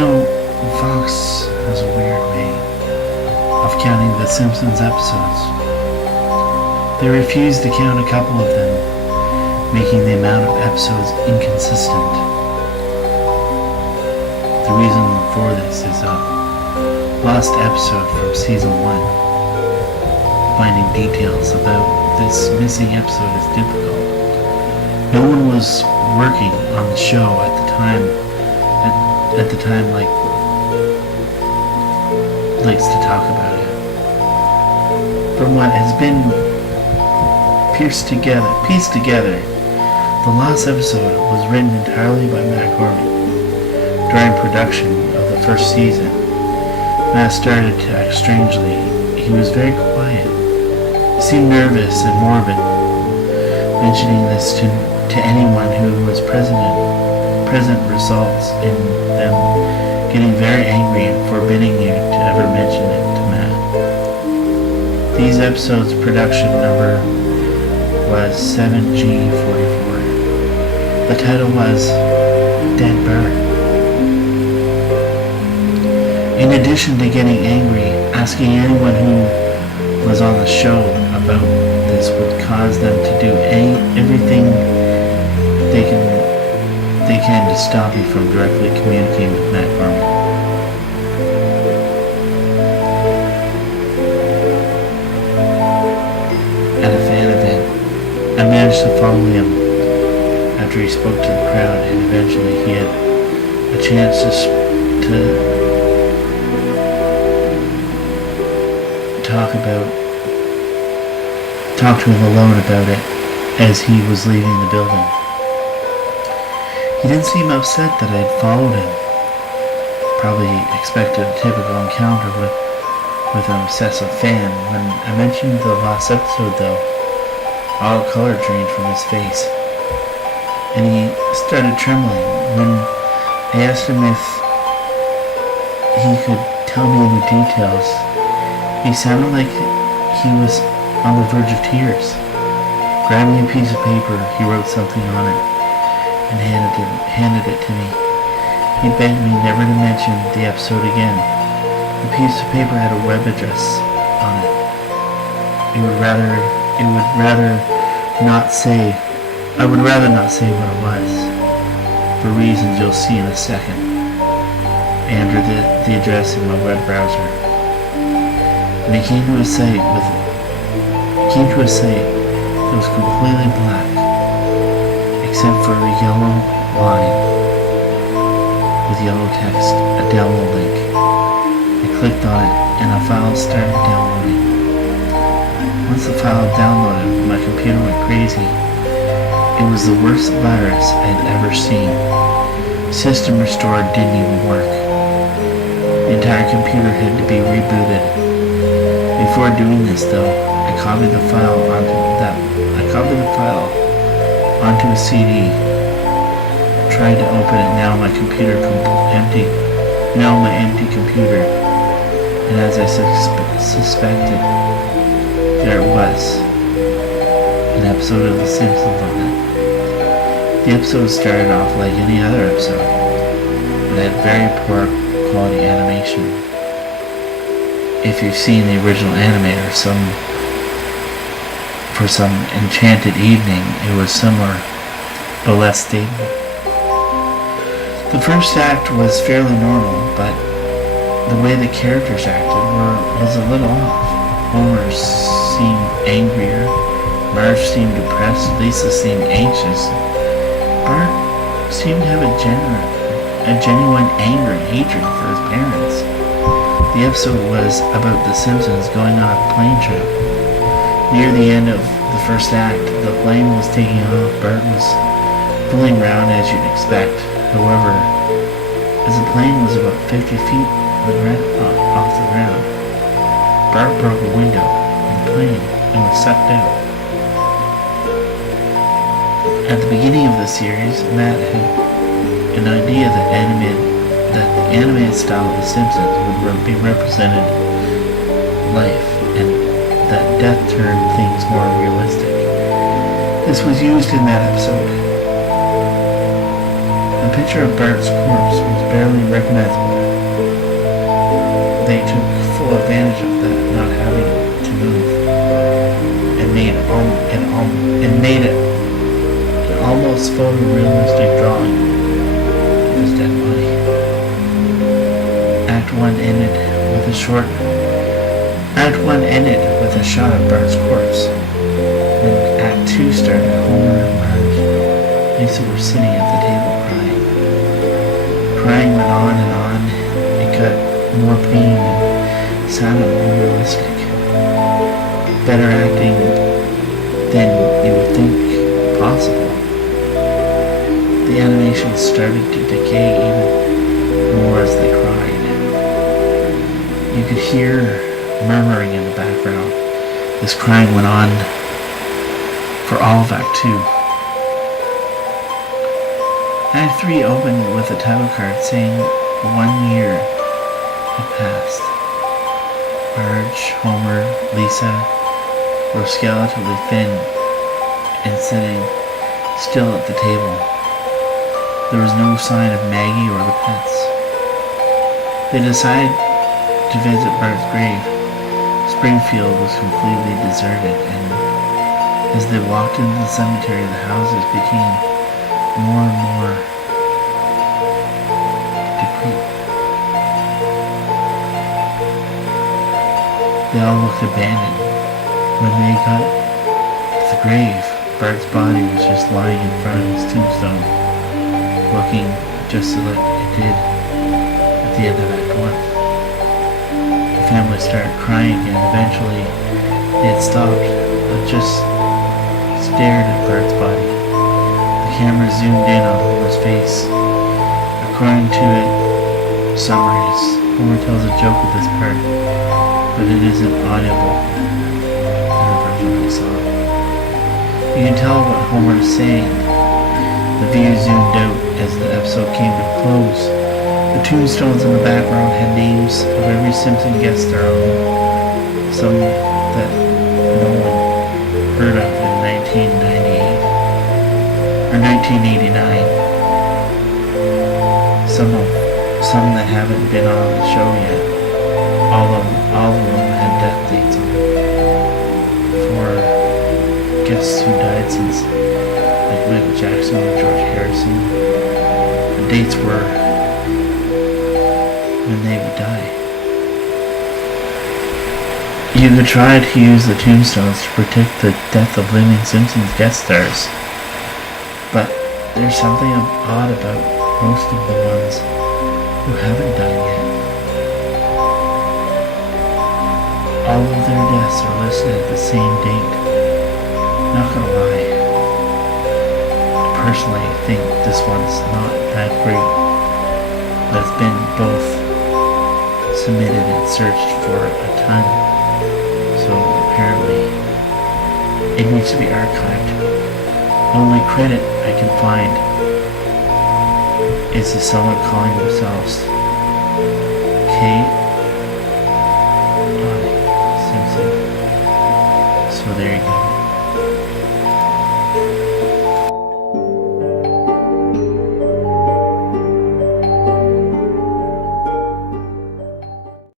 Fox has a weird way of counting the Simpsons episodes. They refuse to count a couple of them, making the amount of episodes inconsistent. The reason for this is a lost episode from season 1. Finding details about this missing episode is difficult. No one was working on the show at the time likes to talk about it. From what has been pieced together, the last episode was written entirely by Matt Gorman. During production of the first season, Matt started to act strangely. He was very quiet. He seemed nervous and morbid. Mentioning this to anyone who was present results in them getting very angry and forbidding you to ever mention it to Matt. These episodes' production number was 7G44. The title was Dead Bart. In addition to getting angry, asking anyone who was on the show about this would cause them to do everything they can to stop you from directly communicating with Matt Gorman. At a fan event, I managed to follow him after he spoke to the crowd, and eventually he had a chance to talk to him alone about it as he was leaving the building. He didn't seem upset that I had followed him. Probably expected a typical encounter with an obsessive fan. When I mentioned the last episode, though, all color drained from his face, and he started trembling. When I asked him if he could tell me any details, he sounded like he was on the verge of tears. Grabbing a piece of paper, he wrote something on it and handed it to me. He begged me never to mention the episode again. The piece of paper had a web address on it. I would rather not say what it was, for reasons you'll see in a second. I entered the address in my web browser, and it came to a site that was completely black, except for a yellow line with yellow text, a download link. I clicked on it and a file started downloading. Once the file downloaded, my computer went crazy. It was the worst virus I had ever seen. System restore didn't even work. The entire computer had to be rebooted. Before doing this, though, I copied the file onto a CD. Tried to open it. Now my empty computer, and as I suspected, there it was, an episode of The Simpsons on it. The episode started off like any other episode, but had very poor quality animation. If you've seen the original animator, for some enchanted evening, it was similar, but less stable. The first act was fairly normal, but the way the characters acted was a little off. Homer seemed angrier, Marge seemed depressed, Lisa seemed anxious. Bart seemed to have a genuine anger and hatred for his parents. The episode was about the Simpsons going on a plane trip. Near the end of the first act, the plane was taking off. Bart was fooling around as you'd expect. However, as the plane was about 50 feet off the ground, Bart broke a window in the plane and was sucked out. At the beginning of the series, Matt had an idea that the animated style of The Simpsons would be represented life, and that death turned things more realistic. This was used in that episode. The picture of Bart's corpse was barely recognizable they took full advantage of that, not having to move, and made it an almost photorealistic drawing of his dead body. Act 1 ended with a shot of Bart's corpse. Then Act 2 started. Homer and Marge and Lisa were sitting at the table crying. Crying went on and on. It got more pain and sounded more realistic. Better acting than you would think possible. The animation started to decay even more as they cried. You could hear murmuring in the background. This crying went on for all of Act 2. Act 3 opened with a title card saying 1 year had passed. Marge, Homer, Lisa were skeletally thin and sitting still at the table. There was no sign of Maggie or the pets. They decided to visit Bart's grave. Springfield was completely deserted, and as they walked into the cemetery, the houses became more and more decrepit. They all looked abandoned. When they got to the grave, Bart's body was just lying in front of his tombstone, looking just like it did at the end of Act 1. The family started crying again. Eventually, they had stopped, but just stared at Bart's body. The camera zoomed in on Homer's face. According to summaries, Homer tells a joke with this part, but it isn't audible in the version I saw. You can tell what Homer is saying. The view zoomed out as the episode came to a close. The tombstones in the background had names of every Simpson guest star on them, some that no one heard of in 1998 or 1989. Some that haven't been on the show yet. All of them had death dates on them. For guests who died since, like Michael Jackson or George Harrison, the dates were when they would die. You could try to use the tombstones to predict the death of living Simpsons guest stars, but there's something odd about most of the ones who haven't died yet. All of their deaths are listed at the same date. Not gonna lie, I personally think this one's not that great, but it's been both submitted and searched for a ton, so apparently it needs to be archived. Only credit I can find is the someone calling themselves K.I. Simpson. So there you go.